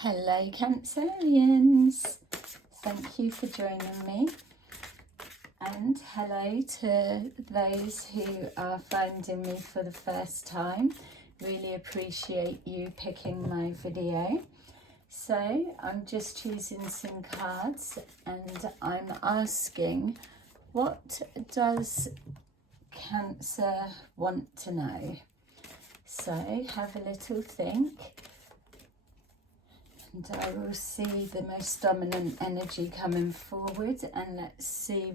Hello Cancerians, thank you for joining me, and hello to those who are finding me for the first time. Really appreciate you picking my video. So I'm just choosing some cards and I'm asking, what does Cancer want to know? So have a little think. And I will see the most dominant energy coming forward, and let's see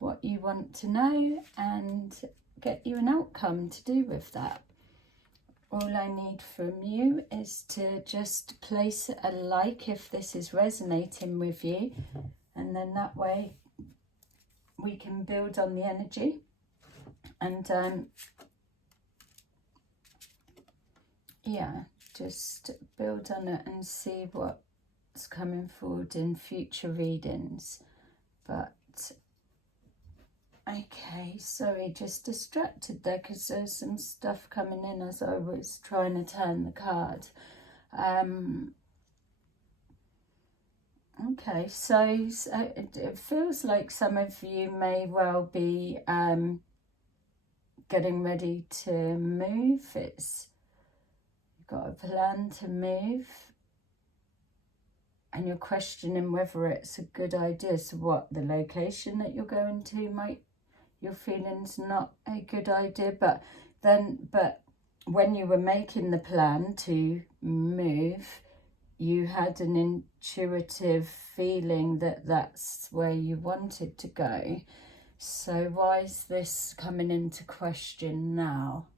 what you want to know and get you an outcome to do with that. All I need from you is to just place a like if this is resonating with you, and then that way we can build on the energy and just build on it and see what's coming forward in future readings. But okay, sorry, just distracted there because there's some stuff coming in as I was trying to turn the card. Okay, so it feels like some of you may well be getting ready to move. Got a plan to move and you're questioning whether it's a good idea. So what, the location that you're going to you're feeling's not a good idea, but when you were making the plan to move, you had an intuitive feeling that that's where you wanted to go. So why is this coming into question now?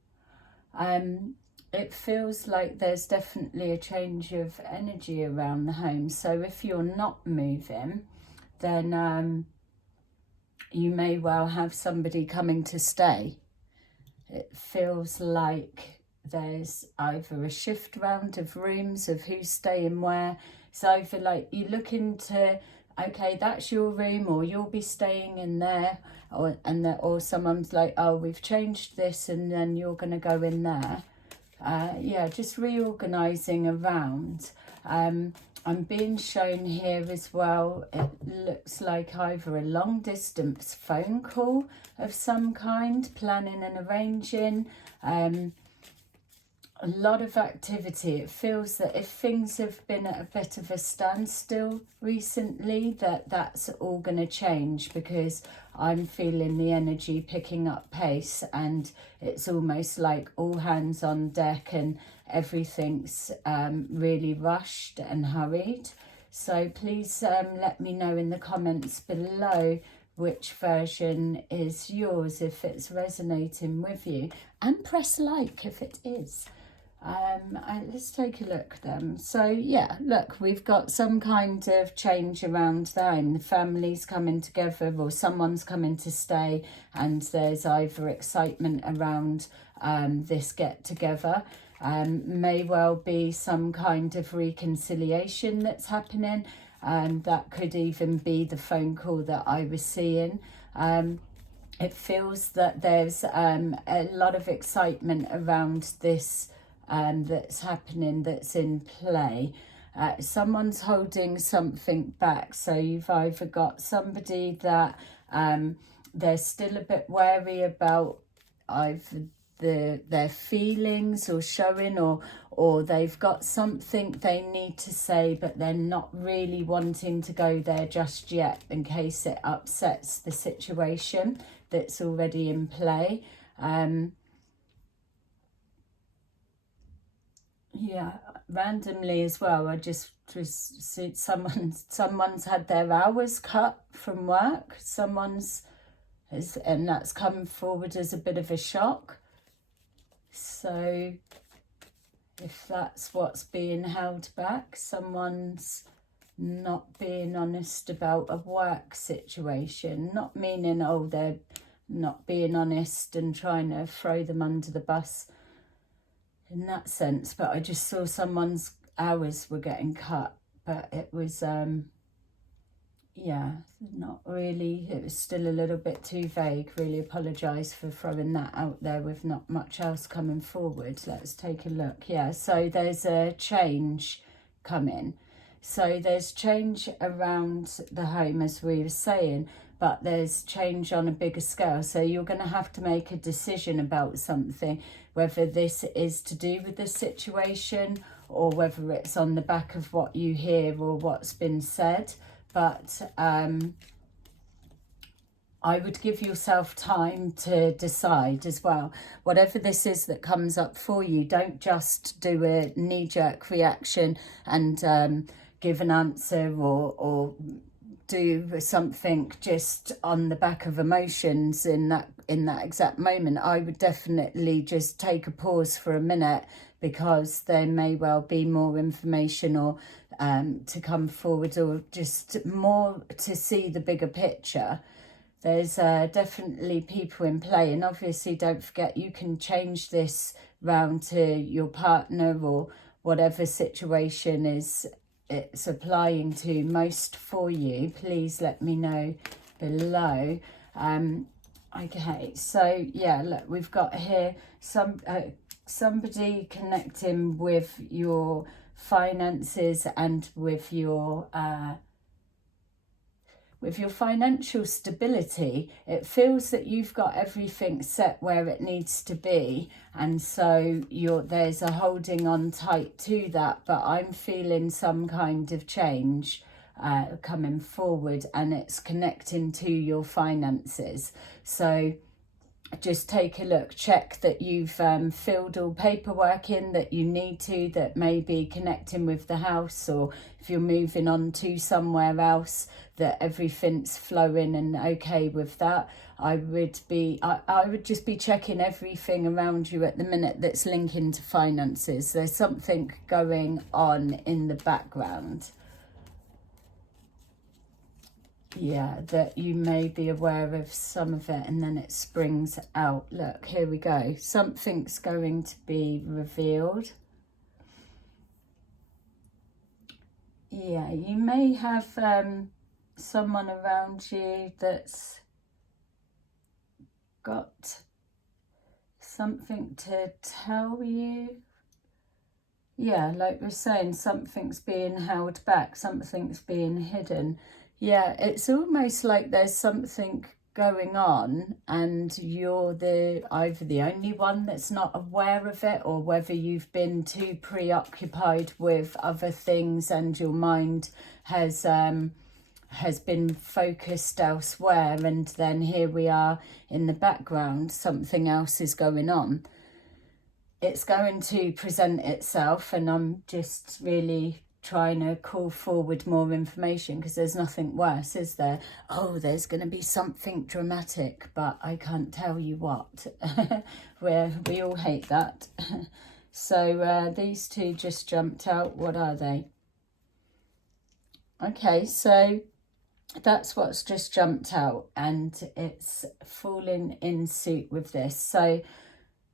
It feels like there's definitely a change of energy around the home. So if you're not moving, then you may well have somebody coming to stay. It feels like there's either a shift round of rooms of who's staying where. It's either like you look into, okay, that's your room, or you'll be staying in there, or someone's like, oh, we've changed this and then you're going to go in there. Just reorganising around. I'm being shown here as well, it looks like either a long distance phone call of some kind, planning and arranging, a lot of activity. It feels that if things have been at a bit of a standstill recently, that's all going to change, because I'm feeling the energy picking up pace, and it's almost like all hands on deck and everything's really rushed and hurried. So please let me know in the comments below which version is yours, if it's resonating with you, and press like if it is. Let's take a look then. So yeah, look, we've got some kind of change around the home. The family's coming together, or someone's coming to stay, and there's either excitement around this get together. May well be some kind of reconciliation that's happening, and that could even be the phone call that I was seeing. It feels that there's a lot of excitement around this that's happening, that's in play. Someone's holding something back, so you've either got somebody that they're still a bit wary about either their feelings or showing, or they've got something they need to say but they're not really wanting to go there just yet in case it upsets the situation that's already in play. Randomly as well, I just see someone's had their hours cut from work. And that's come forward as a bit of a shock. So if that's what's being held back, someone's not being honest about a work situation. Not meaning, oh, they're not being honest and trying to throw them under the bus in that sense, but I just saw someone's hours were getting cut, but it was not really, it was still a little bit too vague. Really apologise for throwing that out there with not much else coming forward. Let's take a look. So there's a change coming. So there's change around the home, as we were saying, but there's change on a bigger scale. So you're going to have to make a decision about something, whether this is to do with the situation or whether it's on the back of what you hear or what's been said. But I would give yourself time to decide as well. Whatever this is that comes up for you, don't just do a knee-jerk reaction and give an answer or do something just on the back of emotions in that exact moment. I would definitely just take a pause for a minute, because there may well be more information or to come forward, or just more to see the bigger picture. There's definitely people in play, and obviously don't forget you can change this round to your partner or whatever situation it's applying to most for you. Please let me know below. Okay, so yeah, look, we've got here somebody connecting with your finances and with your financial stability. It feels that you've got everything set where it needs to be, and so there's a holding on tight to that, but I'm feeling some kind of change coming forward, and it's connecting to your finances. So just take a look, check that you've filled all paperwork in that you need to, that may be connecting with the house, or if you're moving on to somewhere else, that everything's flowing and okay with that. I would just be checking everything around you at the minute that's linking to finances. There's something going on in the background. Yeah, that you may be aware of some of it, and then it springs out. Look, here we go. Something's going to be revealed. Yeah, you may have someone around you that's got something to tell you. Yeah, like we're saying, something's being held back, something's being hidden. Yeah, it's almost like there's something going on and you're either the only one that's not aware of it, or whether you've been too preoccupied with other things and your mind has been focused elsewhere, and then here we are in the background, something else is going on. It's going to present itself, and I'm just really trying to call forward more information, because there's nothing worse, is there? Oh, there's going to be something dramatic, but I can't tell you what. We all hate that. So these two just jumped out. What are they? Okay, so that's what's just jumped out, and it's falling in suit with this. So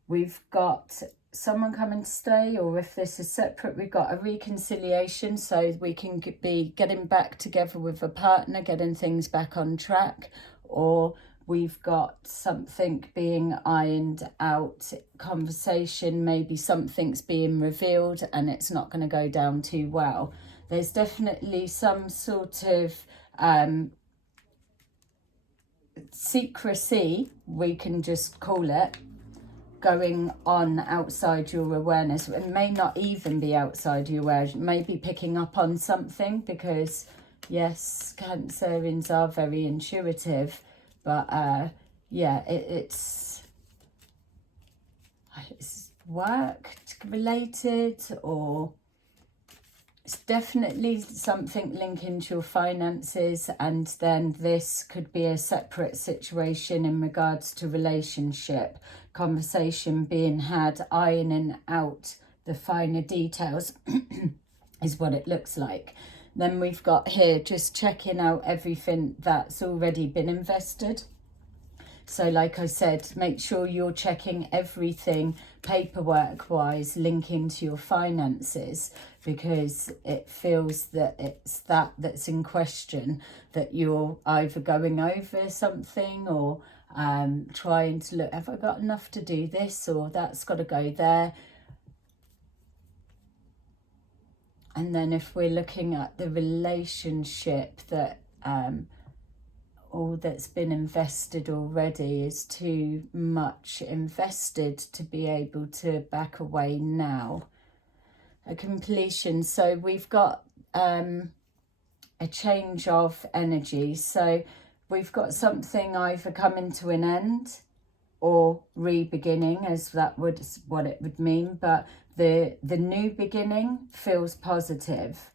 we've got someone coming to stay, or if this is separate, we've got a reconciliation, so we can be getting back together with a partner, getting things back on track, or we've got something being ironed out, conversation, maybe something's being revealed and it's not going to go down too well. There's definitely some sort of secrecy, we can just call it, going on outside your awareness. It may not even be outside your awareness, maybe picking up on something, because yes, Cancerians are very intuitive, but yeah, it's work related, or it's definitely something linking to your finances, and then this could be a separate situation in regards to relationship, conversation being had, ironing out the finer details is what it looks like. Then we've got here just checking out everything that's already been invested. So like I said, make sure you're checking everything paperwork wise linking to your finances, because it feels that it's that's in question, that you're either going over something or trying to look, have I got enough to do this, or that's got to go there. And then if we're looking at the relationship, that all that's been invested already is too much invested to be able to back away now. A completion. So we've got a change of energy. So we've got something either coming to an end or re-beginning, as that would what it would mean. But the new beginning feels positive.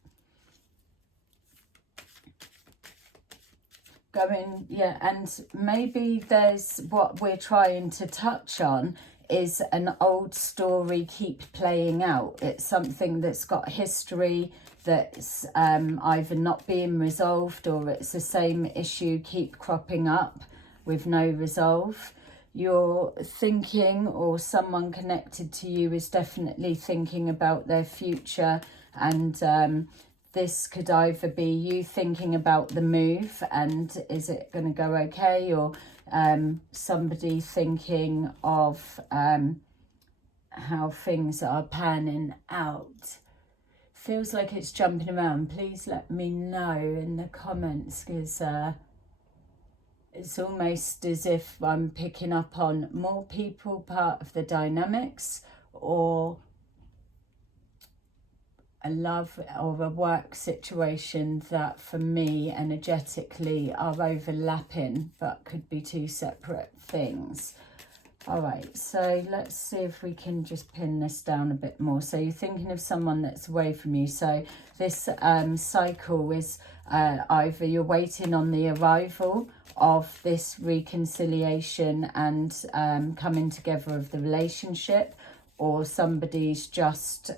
Going, yeah, and maybe there's what we're trying to touch on is an old story keep playing out. It's something that's got history, that's either not being resolved, or it's the same issue keep cropping up with no resolve. You're thinking, or someone connected to you is definitely thinking about their future, and this could either be you thinking about the move and is it going to go okay, or somebody thinking of how things are panning out. Feels like it's jumping around. Please let me know in the comments, because it's almost as if I'm picking up on more people part of the dynamics, or a love or a work situation that for me energetically are overlapping but could be two separate things. All right, so let's see if we can just pin this down a bit more. So you're thinking of someone that's away from you. So this cycle is either you're waiting on the arrival of this reconciliation and coming together of the relationship, or somebody's just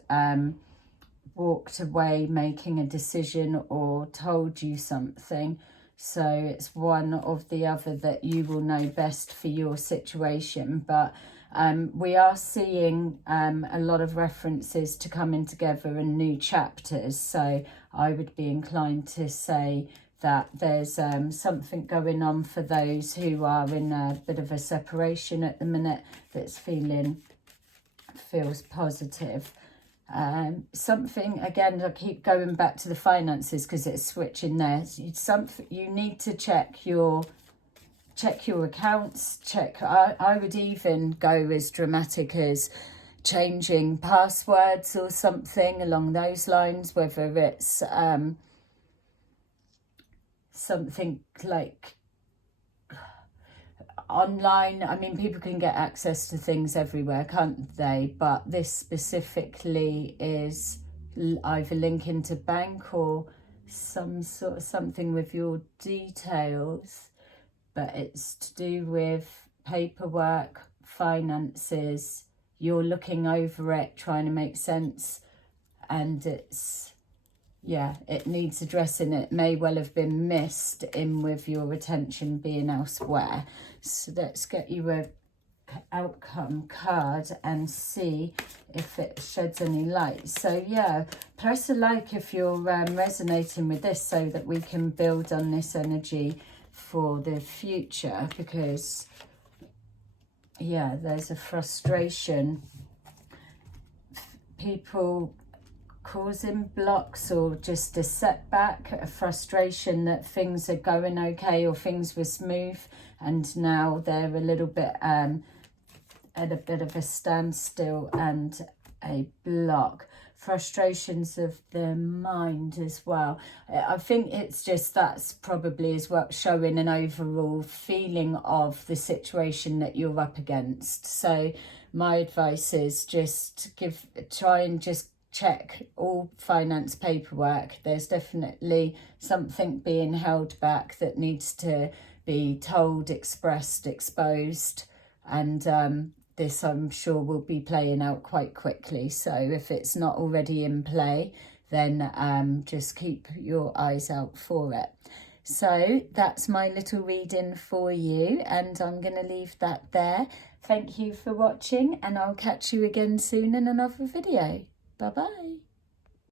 walked away making a decision or told you something. So it's one of the other that you will know best for your situation. But we are seeing a lot of references to coming together and new chapters. So I would be inclined to say that there's something going on for those who are in a bit of a separation at the minute that's feels positive. Something, again, I keep going back to the finances because it's switching there. Something you need to check your accounts. I would even go as dramatic as changing passwords or something along those lines, whether it's something like online. I mean, people can get access to things everywhere, can't they? But this specifically is either linking to bank or some sort of something with your details, but it's to do with paperwork, finances. You're looking over it, trying to make sense, and it's, yeah, it needs addressing. It may well have been missed in with your attention being elsewhere. So let's get you a outcome card and see if it sheds any light. So yeah, press a like if you're resonating with this, so that we can build on this energy for the future, because yeah, there's a frustration, people causing blocks or just a setback, a frustration that things are going okay or things were smooth and now they're a little bit at a bit of a standstill and a block. Frustrations of the mind as well. I think it's just that's probably as well showing an overall feeling of the situation that you're up against. So my advice is just try and just check all finance paperwork. There's definitely something being held back that needs to be told, expressed, exposed, and this I'm sure will be playing out quite quickly. So if it's not already in play, then just keep your eyes out for it. So that's my little reading for you, and I'm going to leave that there. Thank you for watching, and I'll catch you again soon in another video. Bye-bye.